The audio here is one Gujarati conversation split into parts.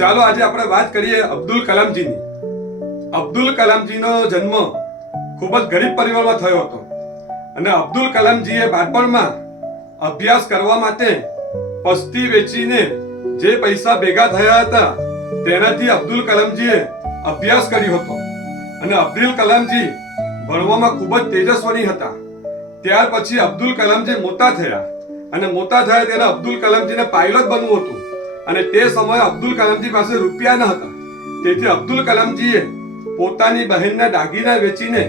ચાલો આજે આપણે વાત કરીએ અબ્દુલ કલામજીની. અબ્દુલ કલામજીનો જન્મ ખૂબ જ ગરીબ પરિવારમાં થયો હતો અને અબ્દુલ કલામજીએ બાળપણમાં અભ્યાસ કરવા માટે પસ્તી વેચીને જે પૈસા ભેગા થયા હતા તેનાથી અબ્દુલ કલામજીએ અભ્યાસ કર્યો હતો અને અબ્દુલ કલામજી ભણવામાં ખૂબ જ તેજસ્વી હતા. ત્યાર પછી અબ્દુલ કલામજી મોટા થયા અને મોટા થયા ત્યારે અબ્દુલ કલામજીને પાયલોટ બનવું હતું અને તે સમયે અબ્દુલ કલામજી પાસે રૂપિયા ન હતા. તેથી અબ્દુલ કલામજીએ પોતાની બહેનના દાગીના વેચીને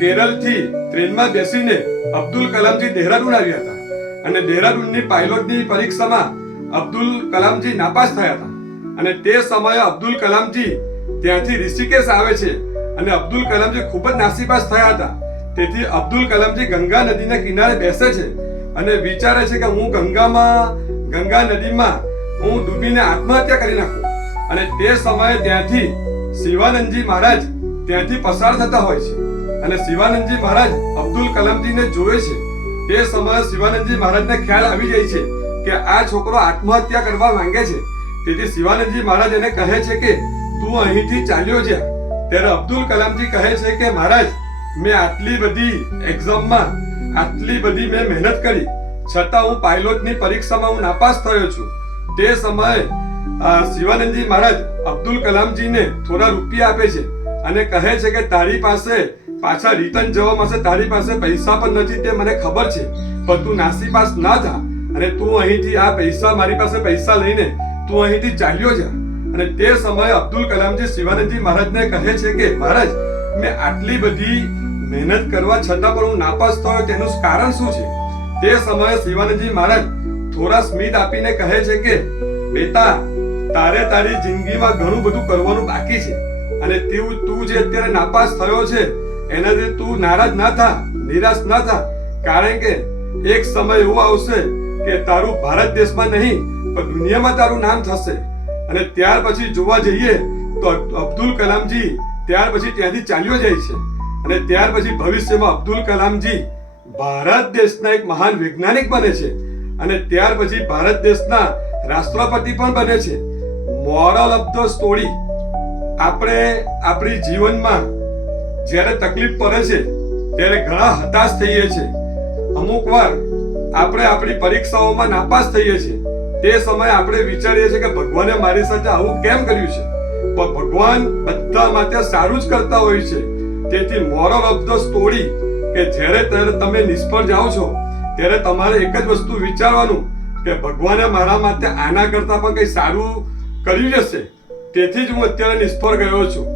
કેરળથી ટ્રેનમાં બેસીને અબ્દુલ કલામજી દહેરાદૂન આવ્યા હતા અને દહેરાદૂનની પાયલોટની પરીક્ષામાં અબ્દુલ કલામજી નાપાસ થયા હતા અને તે સમયે અબ્દુલ કલામજી ત્યાંથી ઋષિકેશ આવે છે અને અબ્દુલ કલામજી ખૂબ જ નાસીપાસ થયા હતા. તેથી અબ્દુલ કલામજી ગંગા નદીના કિનારે બેસે છે અને વિચારે છે કે હું ગંગા નદીમાં હું ડૂબીને આત્મહત્યા કરી નાખું. અને તે સમયે ત્યાંથી શિવાનંદજી મહારાજ ત્યાંથી પસાર થતા હોય છે અને શિવાનંદજી મહારાજ અબ્દુલ કલામજીને જોવે છે. તે સમયે શિવાનંદજી મહારાજને ખ્યાલ આવી જાય છે કે આ છોકરો આત્મહત્યા કરવા માંગે છે. તેથી શિવાનંદજી મહારાજ એને કહે છે કે તું અહીંથી ચાલ્યો જા. ત્યારે અબ્દુલ કલામજી કહે છે કે મહારાજ, મેં આટલી બધી એક્ઝામમાં આટલી બધી મેં મહેનત કરી છતાં હું પાયલોટની પરીક્ષામાં હું નાપાસ થયો છું. તે સમયે શિવાનંદજી મહારાજ અબ્દુલ કલામજીને થોડા રૂપિયા આપે છે અને કહે છે કે તારી પાસે પાછા રિટર્ન જવા માટે તારી પાસે પૈસા પણ નથી, તે મને ખબર છે, પણ તું નાસીપાસ ના થા અને તું અહીંથી આ પૈસા મારી પાસે પૈસા લઈને તું અહીંથી ચાલ્યો જા. અને તે સમયે અબ્દુલ કલામજી શિવાનંદજી મહારાજને કહે છે કે મહારાજ, મેં આટલી બધી મહેનત કરવા છતાં પણ હું નાપાસ થયો, તેનું કારણ શું છે? તે સમયે શિવાનંદજી મહારાજ થોડા સ્મિત આપીને કહે છે કે બેટા, તારે તારી જિંદગીમાં ઘણું બધું કરવાનું બાકી છે અને તું જે અત્યારે નાપાસ થયો છે એનાથી તું નારાજ ના થા, નિરાશ ના થા, કારણ કે એક સમય એવો આવશે કે તારું ભારત દેશમાં નહીં પણ દુનિયામાં તારું નામ થશે. અને ત્યાર પછી જોવા જઈએ તો અબ્દુલ કલામજી ત્યાર પછી ત્યાંથી ચાલ્યો જાય છે અને ત્યાર પછી ભવિષ્યમાં અબ્દુલ કલામજી ભારત દેશના એક મહાન વૈજ્ઞાનિક બને છે અને ત્યાર પછી ભારત દેશના રાષ્ટ્રપતિ પણ બને છે. મોરલ ઓફ ધ સ્ટોરી, આપણે આપણી જીવનમાં જ્યારે તકલીફ પડે છે ત્યારે ઘણા હતાશ થઈએ છીએ. અમુક વાર આપણે આપણી પરીક્ષાઓમાં નાપાસ થઈએ છીએ. તે સમયે આપણે વિચારીએ છીએ કે ભગવાને મારી સાથે આવું કેમ કર્યું છે, પણ ભગવાન બધા માટે સારું જ કરતા હોય છે. તેથી મોરલ ઓફ ધ સ્ટોરી કે જ્યારે તમે નિષ્ફળ જાઓ છો ત્યારે તમારે એક જ વસ્તુ વિચારવાનું કે ભગવાને મારા માટે આના કરતા પણ કંઈ સારું કર્યું હશે, તેથી જ હું અત્યારે નિષ્ફળ ગયો છું.